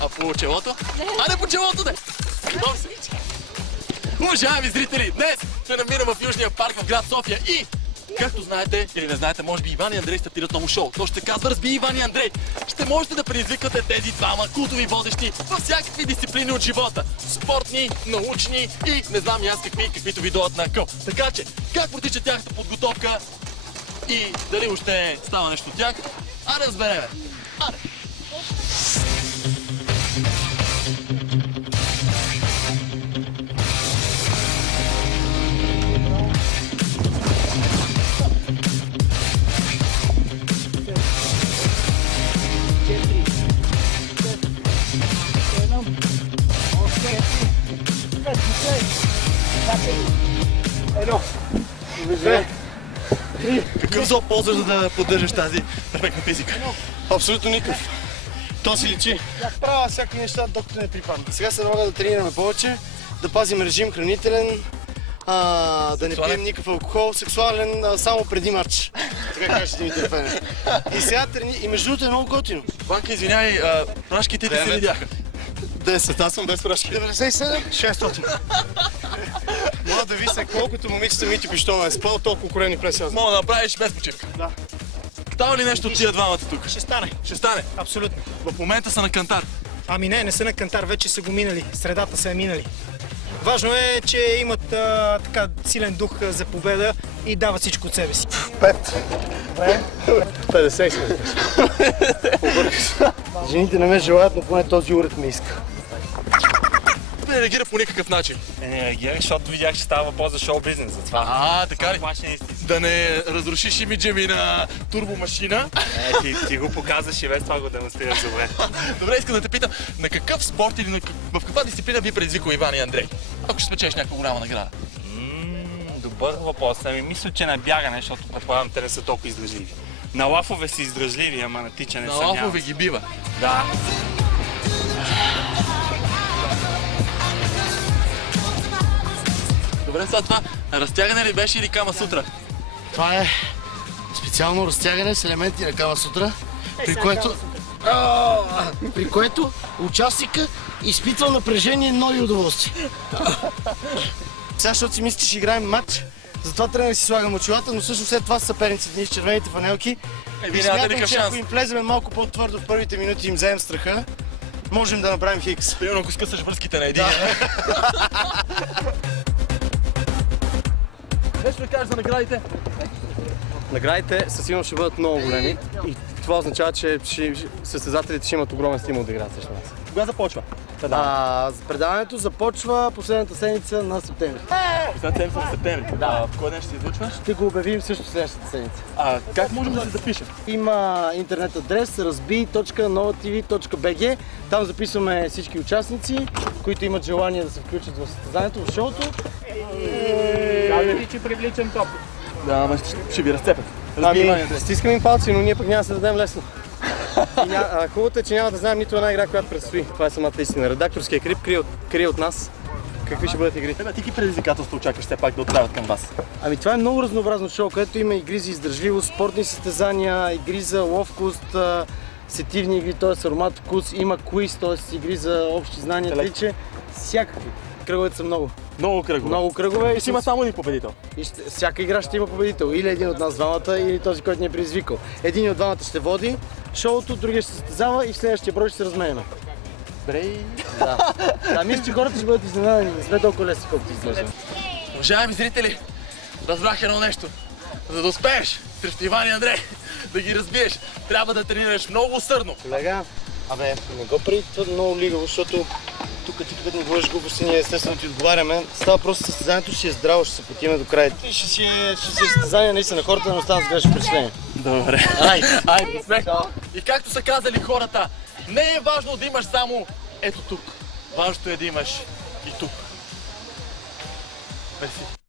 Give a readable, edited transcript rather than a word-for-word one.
А по челото? А не по челото, не! Готов си! Уважаеми зрители, днес се намираме в Южния парк в град София и, както знаете или не знаете, може би Иван и Андрей стартират ново шоу. То ще се казва "Разби Иван и Андрей". Ще можете да предизвиквате тези двама култови водещи във всякакви дисциплини от живота. Спортни, научни и не знам и аз каквито ви дойдат на къл. Така че, как протича тяхната подготовка и дали още става нещо от тях, а разбереме. Аре! Едно, две, три. Какъв зоб ползваш, за да поддържаш тази перфектна физика? Абсолютно никакъв. То си личи. Правя всякакви неща, докато не припадна. Сега се налага да тренираме повече, да пазим режим хранителен, да не пием никакъв алкохол, сексуален, само преди матч. Така каже Димитър Пенев. И сега и между другото е много готино. Банка, извинявай, прашките ти се видяха. 10, аз съм без прашки. 97? 600. Мога да ви се колкото момичета Мити Пищова е спал, толкова корени прес аз. Мога да направиш без почивка. Да. Става ли нещо от тия двамата тук? Ще стане. Ще стане? Абсолютно. В момента са на кантар. Ами не са на кантар, вече са го минали. Средата са минали. Важно е, че имат така силен дух за победа и дават всичко от себе си. 5. 50 сме. Жените не ме желаят, но поне този уред ме иска. Не реагира по никакъв начин. Не реагирах, защото видях, че става въпрос за шоу-бизнес, затова. Така ли? Да не разрушиш имиджа ми на турбомашина. Ти го показваш и без това го демонстрираш добре. Добре, искам да те питам, на какъв спорт или в каква дисциплина би предизвикал Иван и Андрей? Ако ще спечелиш някаква голяма награда. Добър въпрос. Ами мисля, че на бягане, защото предполагам те не са толкова издръжливи. На лафове си издръжливи, ама на тичане са няма. На лафове ги бива. Да. Добре, сега това разтягане ли беше или Кама Сутра? Това е специално разтягане с елементи на Кама Сутра, при което участника изпитва напрежение, но и удоволствие. Сега, защото си мисли, че ще играем матч, затова трябва да си слагам очилата, но всъщност след това са съперниците ни с червените фанелки. И смятам, че ако им влезем малко по-твърдо в първите минути и им вземем страха, можем да направим хикс. Примерно, ако скъсаш връзките на един. Нещо да кажеш за наградите? Наградите със сигурност ще бъдат много големи и това означава, че състезателите ще имат огромен стимул да играят срещу нас. Кога започва? Предаването започва последната седмица на септември. Последната седмица на септември? Да. В кой ден ще се излъчва? Ще го обявим също следващата седмица. Как можем да се запишем? Има интернет адрес razbi.novatv.bg. Там записваме всички участници, които имат желание да се включат в състезанието, в шоуто. Каза ти, че привличам топ. Да, ама ще ви разцепят. Стискаме им палци, но ние пък няма да се дадем лесно. Хубавото е, че няма да знаем нито една игра, която предстои. Това е самата истина. Редакторския екип крие от нас какви ще бъдат игрите. Ти какви предизвикателства очакваш все пак да отправят към вас? Ами това е много разнообразно шоу, където има игри за издържливост, спортни състезания, игри за ловкост, сетивни игри, т.е. аромат, вкус, има квиз, т.е. игри за общи знания, триче, всякакви. Кръговете са много. Много кръгове. Много кръгове. И ще има само един победител. И всяка игра ще има победител. Или един от нас двамата, или този, който ни е предизвикал. Един от двамата ще води шоуто, другия ще се състезава и в следващия брой ще се разменяме. Да, мисля, че хората ще бъдат изненадани. Не сме толкова лесни, колкото изглежда. Уважаеми зрители, разбрах едно нещо. За да успееш срещу Иван и Андрей да ги разбиеш, трябва да тренираш много усърдно. Колега, не го прави твърде много лигаво, защото тук ти като не говориш глупости, ние естествено ти отговаряме. Става просто състезанието, ще е здраво, ще се потиме до края. И ще си е състезание наистина, хората не остават с грешно впечатление. Добре. Айде, успех! И както са казали хората, не е важно да имаш само ето тук. Важното е да имаш и тук. Мерси.